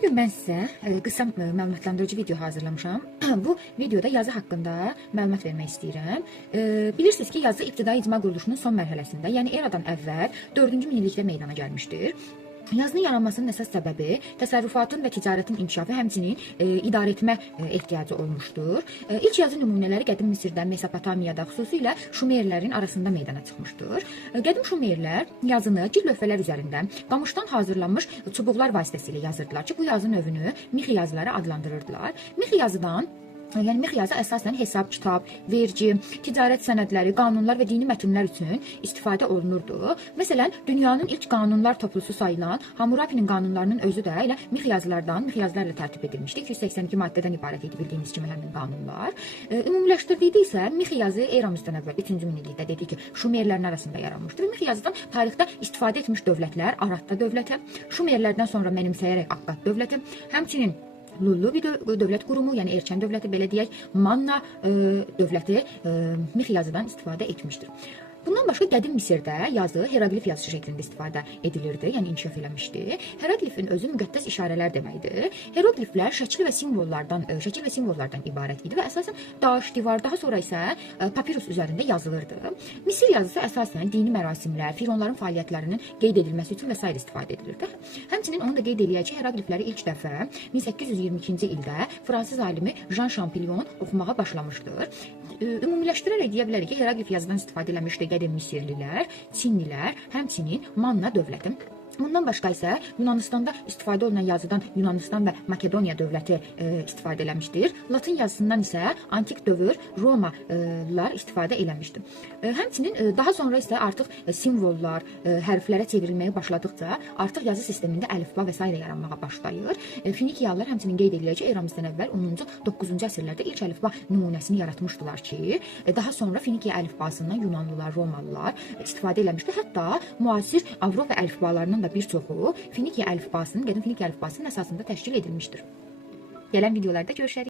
Bugün mən sizə qısa məlumatlandırıcı video hazırlamışam. Bu videoda yazı haqqında məlumat vermək istəyirəm. Bilirsiniz ki, yazı İbtidai icma quruluşunun son mərhələsində, yəni eradan əvvəl 4-cü minillikdə meydana gəlmişdir. Yazının yaranmasının əsas səbəbi təsərrüfatın və ticarətin inkişafı, həmçinin idarə etmə ehtiyacı olmuşdur. İlk yazı nümunələri qədim Misirdə, Mesopotamiyada, xüsusilə Şumerlərin arasında meydana çıxmışdır. Qədim Şumerlər yazını gil lövhələr üzərində qamışdan hazırlanmış çubuqlar vasitəsilə yazırdılar ki, bu yazı növünü mix yazıları adlandırırdılar. Yəni mix yazı əsasən hesab, kitab, vergi, ticarət sənədləri, qanunlar və dini mətnlər üçün istifadə olunurdu. Məsələn, dünyanın ilk qanunlar toplusu sayılan Hammurapinin qanunlarının özü də elə mix yazılarla tərtib edilmişdi. 282 maddədən ibarət idi, bildiyiniz kimi həmin qanunlar. Ümumiləşdirdikdə isə mix yazı eramızdan əvvəl 3-cü minillikdə dedik ki, Şumerlərin arasında yaranmışdır. Mix yazıdan tarixdə istifadə etmiş dövlətlər Aratta dövləti, Şumerlərdən sonra mənimsəyərək Akkad dövləti, həmçinin Lullu bir dövlət qurumu, yəni erkən dövləti, belə deyək, Manna dövləti mix yazıdan istifadə etmişdir. Bundan başqa qədim Misirdə yazı heroqlif yazısı şəklində istifadə edilirdi, yəni inkişaf eləmişdi. Heroqlifin özü müqəddəs işarələr deməkdir. Heroqliflər şəkil və simvollardan ibarət idi və əsasən daş, divar, daha sonra isə papirus üzərində yazılırdı. Misir yazısı əsasən dini mərasimlər, fironların fəaliyyətlərinin qeyd edilməsi üçün və s. istifadə edilirdi. Həmçinin onu da qeyd eləyək ki, heroqlifləri ilk dəfə 1822-ci ildə fransız alimi Jean Champollion oxumağa başlamışdır. Ümumiləşdirərək deyə bilərik ki, heroqlif yazıdan istifadə eləmişdi qədim Misirlilər, Çinlilər, həmçinin Manna dövləti. Bundan başqa isə Yunanistanda istifadə olunan yazıdan Yunanistan və Makedoniya dövləti istifadə eləmişdir. Latin yazısından isə antik dövr Romalılar istifadə eləmişdir. Həmçinin daha sonra isə artıq simvollar, hərflərə çevrilməyə başladıqca artıq yazı sistemində əlifba və s. yaranmağa başlayır. Finikiyalılar həmçinin qeyd edilir ki, eramızdan əvvəl 10-cu, 9-cu əsrlərdə ilk əlifba nümunəsini yaratmışdılar ki, daha sonra Finikiya əlifbasından Yunanlılar, Romalılar istifadə eləmişdir. Hətta müasir Avropa əlifbalarının da bir çoxu Finikiya əlifbasının, qədim Finikiya əlifbasının əsasında təşkil edilmişdir. Gələn videolarda görüşərik.